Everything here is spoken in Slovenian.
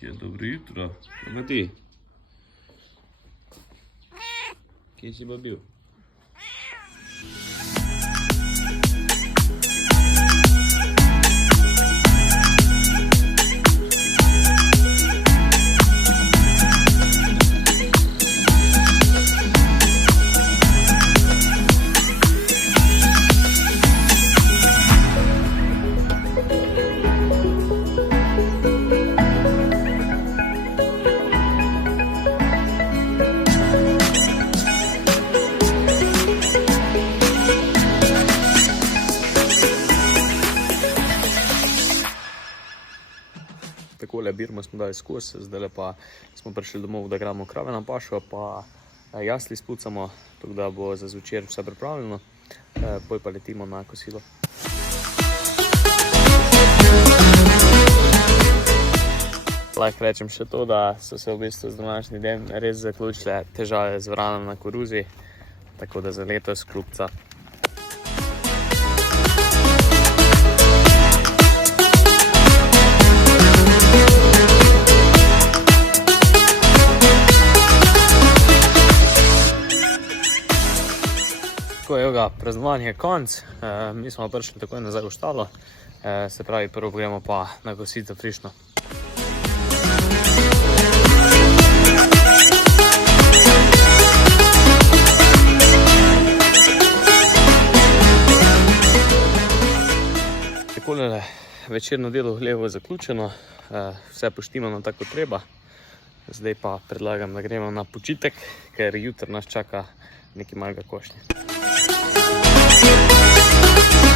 Dobro jutro. Kaj ti? Kje si pa bil? Takole birmo smo dali skozi, zdaj pa smo prišli domov, da gremo krave na pašo, pa jasli spucamo, tako da bo za zvečer vse pripravljeno, poj pa letimo na kosilo. Lahko rečem še to, da so se v bistvu z današnji dan res zaključile težave z vranom na koruzi, tako da za letos klubca. Tako je ga, praznovanje je konc, mi smo prišli takoj nazaj v štalo, se pravi prvo gremo pa na kositi frišno. Takole večerno delo v hlevu je zaključeno, vse poštimano tako kot treba, zdaj pa predlagam, da gremo na počitek, ker jutri nas čaka nekaj malega košnje.